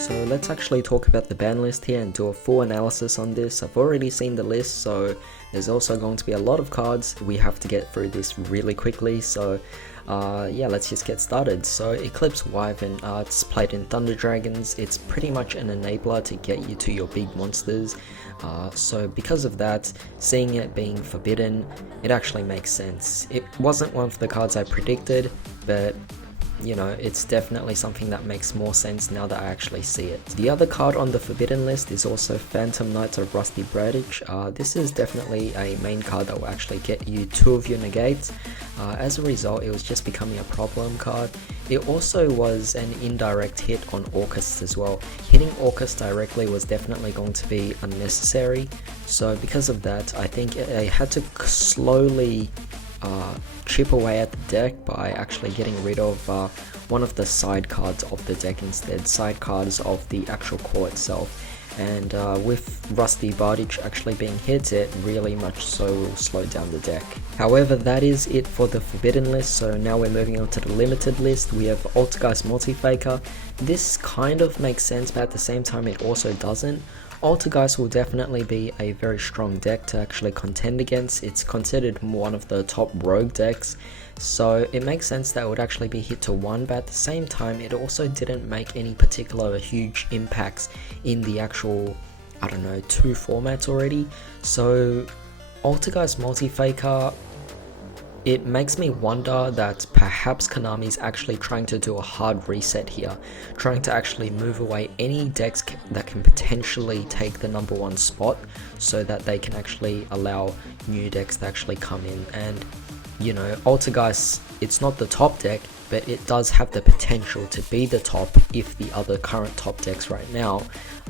So let's actually talk about the ban list here and do a full analysis on this. I've already seen the list, so there's also going to be a lot of cards. We have to get through this really quickly, so yeah, let's just get started. So Eclipse Wyvern, it's played in Thunder Dragons. It's pretty much an enabler to get you to your big monsters. So because of that, seeing it being forbidden, it actually makes sense. It wasn't one of the cards I predicted, but you know, it's definitely something that makes more sense now that I actually see it. The other card on the forbidden list is also Phantom Knights of Rusty Bradage. This is definitely a main card that will actually get you 2 of your negates. As a result, it was just becoming a problem card. It also was an indirect hit on Orcus as well. Hitting Orcus directly was definitely going to be unnecessary, so because of that, I think I had to slowly chip away at the deck by actually getting rid of one of the side cards of the deck instead, side cards of the actual core itself. And with Rusty Bardage actually being hit, it really much so will slow down the deck. However, that is it for the forbidden list, so now we're moving on to the limited list. We have Altergeist Multifaker. This kind of makes sense, but at the same time it also doesn't. Altergeist will definitely be a very strong deck to actually contend against. It's considered one of the top rogue decks, so it makes sense that it would actually be hit to 1, but at the same time it also didn't make any particular huge impacts in the actual, I don't know, 2 formats already. So Altergeist Multifaker, it makes me wonder that perhaps Konami is actually trying to do a hard reset here, trying to actually move away any decks that can potentially take the #1 spot, so that they can actually allow new decks to actually come in. And you know, Altergeist, it's not the top deck, but it does have the potential to be the top if the other current top decks right now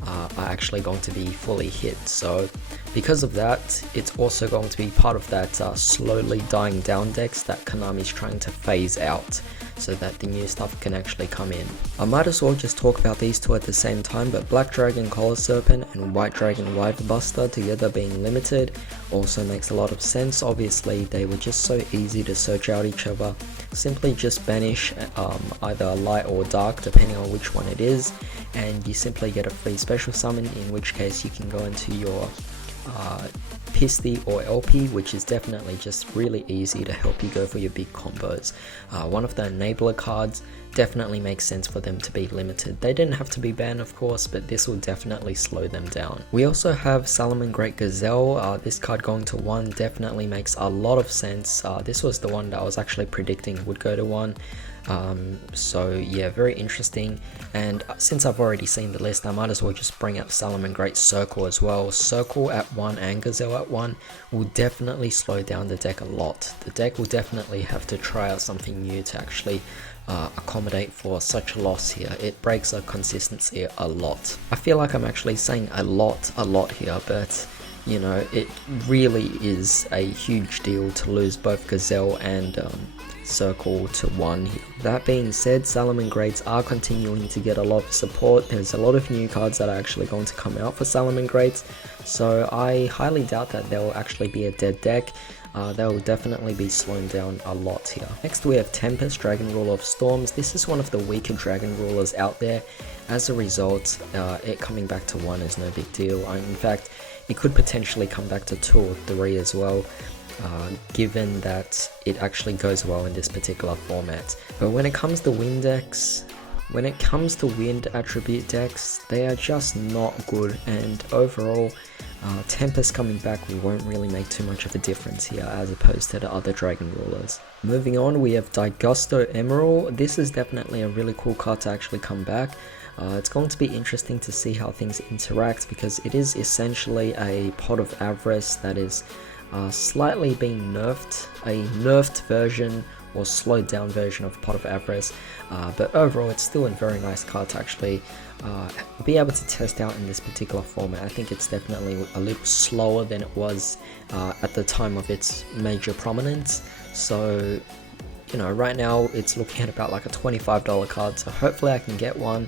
are actually going to be fully hit. So because of that, it's also going to be part of that slowly dying down decks that Konami's trying to phase out, so that the new stuff can actually come in. I might as well just talk about these two at the same time, but Black Dragon Collar Serpent and White Dragon Wyvern Buster together being limited also makes a lot of sense. Obviously they were just so easy to search out each other. Simply just banish either light or dark depending on which one it is, and you simply get a free special summon, in which case you can go into your Pisty or LP, which is definitely just really easy to help you go for your big combos. One of the enabler cards, definitely makes sense for them to be limited. They didn't have to be banned of course, but this will definitely slow them down. We also have Salamangreat Gazelle. This card going to 1 definitely makes a lot of sense. This was the one that I was actually predicting would go to 1. So yeah, very interesting. And since I've already seen the list, I might as well just bring up Salamangreat Circle as well. Circle at 1 and Gazelle at 1 will definitely slow down the deck a lot. The deck will definitely have to try out something new to actually accommodate for such a loss here. It breaks our consistency a lot. I feel like I'm actually saying a lot here, but you know, it really is a huge deal to lose both Gazelle and Circle to 1 here. That being said, Salamangreats are continuing to get a lot of support. There's a lot of new cards that are actually going to come out for Salamangreats, so I highly doubt that there will actually be a dead deck. They will definitely be slowing down a lot here. Next we have Tempest, Dragon Ruler of Storms. This is one of the weaker Dragon Rulers out there. As a result, it coming back to 1 is no big deal. In fact, it could potentially come back to 2 or 3 as well, given that it actually goes well in this particular format. But when it comes to wind decks, when it comes to wind attribute decks, they are just not good, and overall Tempest coming back won't really make too much of a difference here as opposed to the other Dragon Rulers. Moving on, we have Daigusto Emerald. This is definitely a really cool card to actually come back. It's going to be interesting to see how things interact, because it is essentially a Pot of Avarice that is slightly being nerfed, a nerfed version or slowed down version of Pot of Avarice, but overall it's still a very nice card to actually be able to test out in this particular format. I think it's definitely a little slower than it was at the time of its major prominence, so you know, right now it's looking at about like a $25 card, so hopefully I can get one.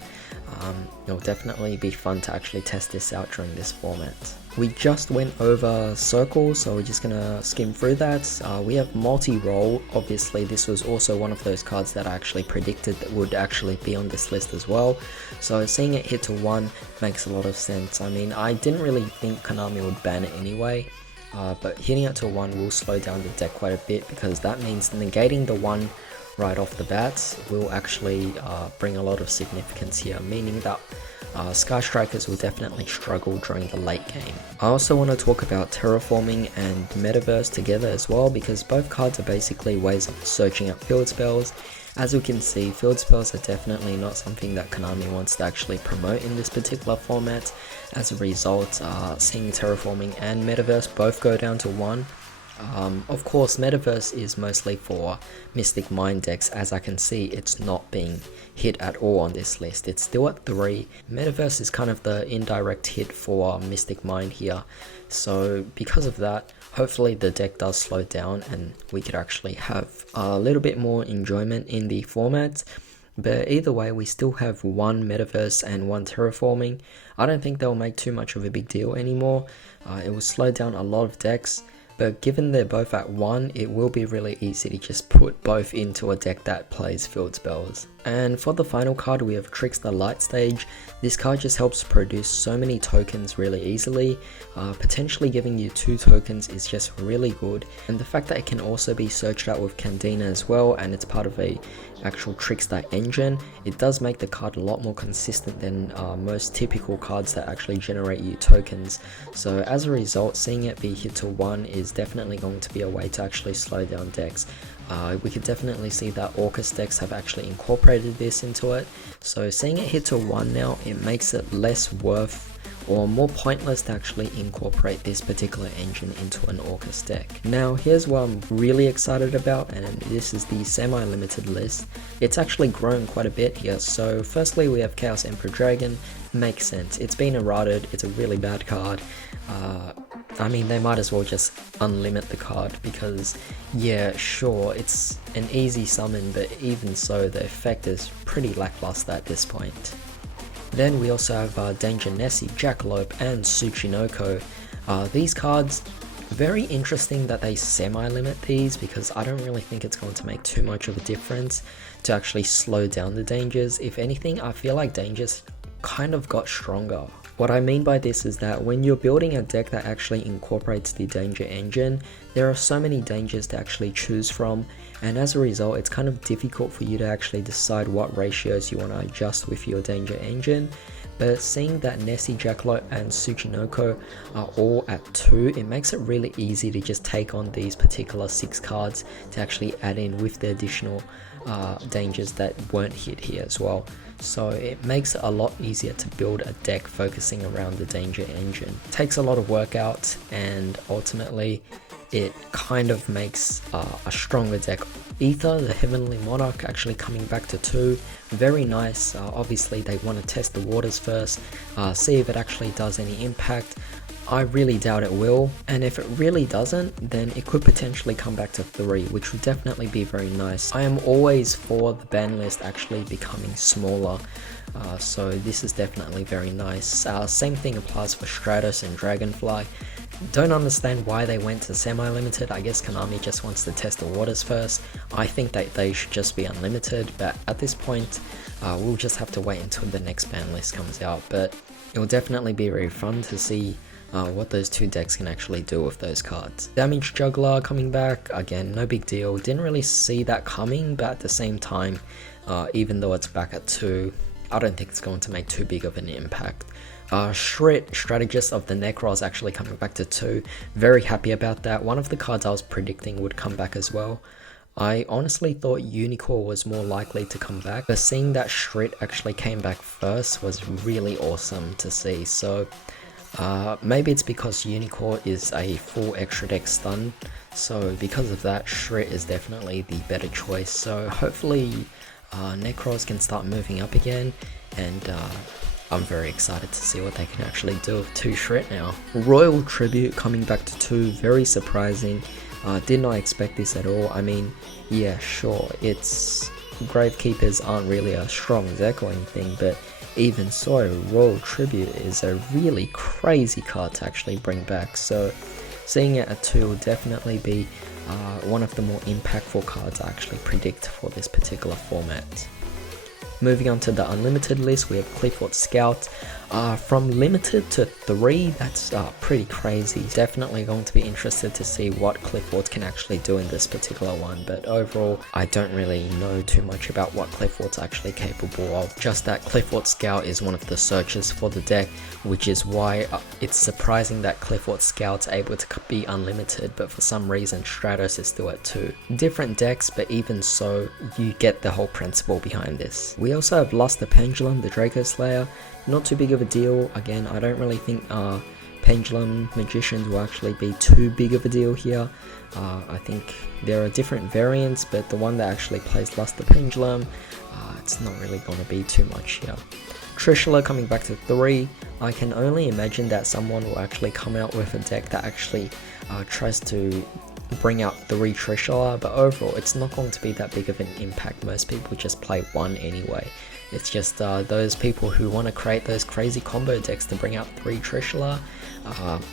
It'll definitely be fun to actually test this out during this format. We just went over circles, so we're just gonna skim through that. We have multi-role. Obviously this was also one of those cards that I actually predicted that would actually be on this list as well, so seeing it hit to 1 makes a lot of sense. I mean, I didn't really think Konami would ban it anyway, but hitting it to 1 will slow down the deck quite a bit, because that means negating the 1 right off the bat will actually bring a lot of significance here, meaning that Sky Strikers will definitely struggle during the late game. I also want to talk about Terraforming and Metaverse together as well, because both cards are basically ways of searching up field spells. As we can see, field spells are definitely not something that Konami wants to actually promote in this particular format. As a result, seeing Terraforming and Metaverse both go down to 1. Of course, Metaverse is mostly for Mystic Mind decks. As I can see, it's not being hit at all on this list. It's still at 3. Metaverse is kind of the indirect hit for Mystic Mind here. So because of that, hopefully the deck does slow down and we could actually have a little bit more enjoyment in the format. But either way, we still have 1 Metaverse and 1 Terraforming. I don't think they'll make too much of a big deal anymore. It will slow down a lot of decks. But given they're both at 1, it will be really easy to just put both into a deck that plays field spells. And for the final card, we have Trickster Light Stage. This card just helps produce so many tokens really easily. Potentially giving you 2 tokens is just really good. And the fact that it can also be searched out with Candina as well, and it's part of a actual Trickster engine, it does make the card a lot more consistent than most typical cards that actually generate you tokens. So as a result, seeing it be hit to 1 is definitely going to be a way to actually slow down decks. We could definitely see that Orcus decks have actually incorporated this into it, so seeing it hit to 1 now, it makes it less worth or more pointless to actually incorporate this particular engine into an Orcus deck. Now here's what I'm really excited about, and this is the semi-limited list. It's actually grown quite a bit here. So firstly, we have Chaos Emperor Dragon. Makes sense, it's been errated, it's a really bad card. I mean, they might as well just unlimit the card, because yeah, sure, it's an easy summon, but even so, the effect is pretty lackluster at this point. Then we also have Danger Nessie, Jackalope, and Tsuchinoko. These cards, very interesting that they semi-limit these, because I don't really think it's going to make too much of a difference to actually slow down the dangers. If anything, I feel like dangers kind of got stronger. What I mean by this is that when you're building a deck that actually incorporates the danger engine, there are so many dangers to actually choose from, and as a result, it's kind of difficult for you to actually decide what ratios you want to adjust with your danger engine. But seeing that Nessie, Jackalope, and Tsuchinoko are all at 2, it makes it really easy to just take on these particular 6 cards to actually add in with the additional dangers that weren't hit here as well. So it makes it a lot easier to build a deck focusing around the danger engine. It takes a lot of work out, and ultimately it kind of makes a stronger deck. Ether, the Heavenly Monarch, actually coming back to 2, very nice. Obviously they want to test the waters first, see if it actually does any impact. I really doubt it will, and if it really doesn't, then it could potentially come back to 3, which would definitely be very nice. I am always for the ban list actually becoming smaller, so this is definitely very nice. Same thing applies for Stratos and Dragonfly. Don't understand why they went to semi-limited. I guess Konami just wants to test the waters first. I think that they should just be unlimited, but at this point, we'll just have to wait until the next ban list comes out. But it will definitely be very fun to see what those 2 decks can actually do with those cards. Damage Juggler coming back, again, no big deal. Didn't really see that coming, but at the same time, even though it's back at 2, I don't think it's going to make too big of an impact. Shrit, Strategist of the Necros, actually coming back to 2. Very happy about that. One of the cards I was predicting would come back as well. I honestly thought Unicorn was more likely to come back, but seeing that Shrit actually came back first was really awesome to see. So maybe it's because Unicorn is a full extra deck stun, so because of that, Shrit is definitely the better choice. So hopefully Necros can start moving up again, and I'm very excited to see what they can actually do with 2 Shrit now. Royal Tribute coming back to 2, very surprising. Did not expect this at all. I mean, yeah, sure, it's Gravekeepers aren't really a strong deck or anything, but Even so, Royal Tribute is a really crazy card to actually bring back, so seeing it at 2 will definitely be one of the more impactful cards I actually predict for this particular format. Moving on to the unlimited list, we have Clifford Scout. From limited to 3, that's pretty crazy. Definitely going to be interested to see what Clifford can actually do in this particular one, but overall I don't really know too much about what Clifford's actually capable of. Just that Clifford Scout is one of the searches for the deck, which is why it's surprising that Clifford Scout's able to be unlimited, but for some reason Stratos is still at 2. Different decks, but even so, you get the whole principle behind this. We also have Lost the Pendulum, the Draco Slayer. Not too big of a deal. Again, I don't really think Pendulum Magicians will actually be too big of a deal here. I think there are different variants, but the one that actually plays Lost the Pendulum, it's not really going to be too much here. Trishula coming back to 3. I can only imagine that someone will actually come out with a deck that actually tries to bring out 3 Trishula, but overall it's not going to be that big of an impact. Most people just play 1 anyway. It's just those people who want to create those crazy combo decks to bring out 3 Trishula,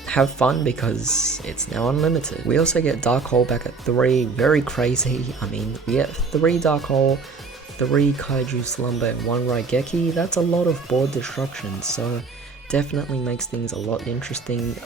have fun because it's now unlimited. We also get Dark Hole back at 3, very crazy. I mean, we get 3 Dark Hole, 3 Kaiju Slumber and 1 Raigeki. That's a lot of board destruction, so definitely makes things a lot interesting.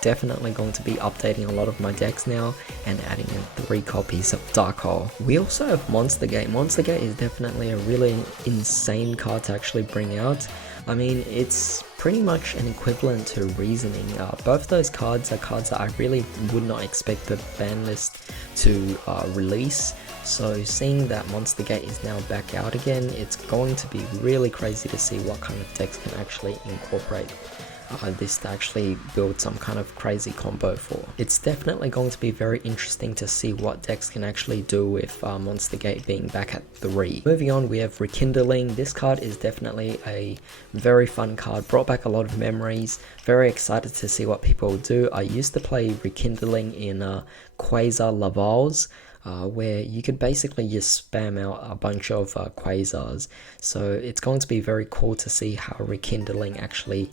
Definitely going to be updating a lot of my decks now and adding in 3 copies of Dark Hole. We also have Monster Gate. Monster Gate is definitely a really insane card to actually bring out. I mean, it's pretty much an equivalent to Reasoning. Both those cards are cards that I really would not expect the ban list to release. So seeing that Monster Gate is now back out again, it's going to be really crazy to see what kind of decks can actually incorporate this to actually build some kind of crazy combo for. It's definitely going to be very interesting to see what decks can actually do with Monster Gate being back at 3. Moving on, we have Rekindling. This card is definitely a very fun card, brought back a lot of memories. Very excited to see what people will do. I used to play Rekindling in Quasar Lavals, where you could basically just spam out a bunch of quasars. So it's going to be very cool to see how Rekindling actually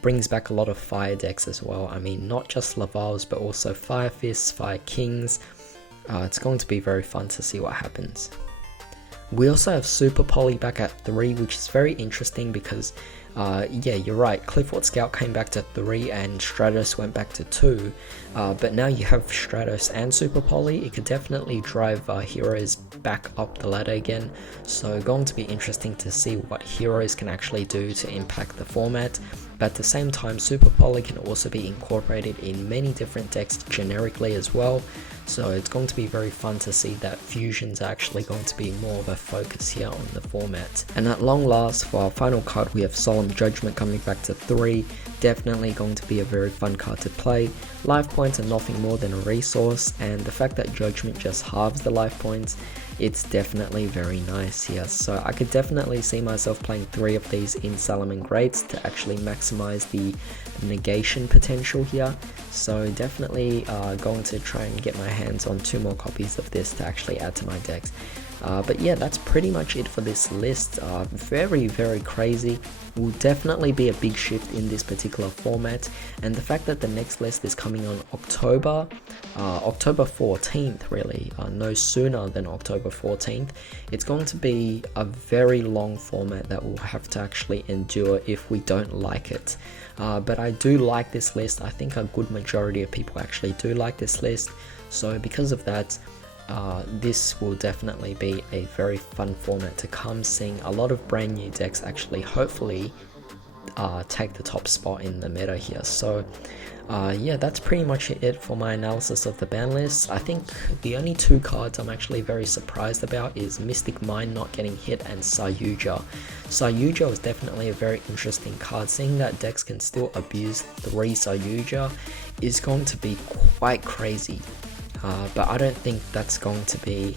brings back a lot of fire decks as well. I mean, not just Lavals, but also Fire Fists, Fire Kings. It's going to be very fun to see what happens. We also have Super Poly back at 3, which is very interesting because yeah, you're right, Clifford Scout came back to 3 and Stratos went back to 2, but now you have Stratos and Super Poly. It could definitely drive heroes back up the ladder again, so going to be interesting to see what heroes can actually do to impact the format. But at the same time, Super Poly can also be incorporated in many different decks generically as well, so it's going to be very fun to see that fusions are actually going to be more of a focus here on the format. And at long last, for our final card, we have Solemn Judgment coming back to 3. Definitely going to be a very fun card to play. Life points are nothing more than a resource, and the fact that Judgment just halves the life points, it's definitely very nice here. So I could definitely see myself playing 3 of these in Salaman Greats to actually maximize the negation potential here. So definitely going to try and get my hands on 2 more copies of this to actually add to my decks. But yeah, that's pretty much it for this list. Very, very crazy. Will definitely be a big shift in this particular format, and the fact that the next list is coming on October 14th, really, no sooner than October 14th, it's going to be a very long format that we'll have to actually endure if we don't like it. But I do like this list. I think a good majority of people actually do like this list, so because of that, this will definitely be a very fun format to come, seeing a lot of brand new decks actually hopefully take the top spot in the meta here. So yeah, that's pretty much it for my analysis of the ban list. I think the only 2 cards I'm actually very surprised about is Mystic Mind not getting hit and Yugioh. Yugioh is definitely a very interesting card. Seeing that decks can still abuse 3 Yugioh is going to be quite crazy. But I don't think that's going to be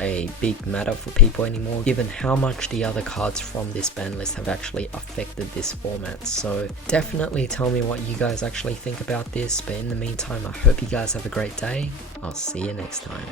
a big matter for people anymore, given how much the other cards from this ban list have actually affected this format. So definitely tell me what you guys actually think about this, but in the meantime, I hope you guys have a great day. I'll see you next time.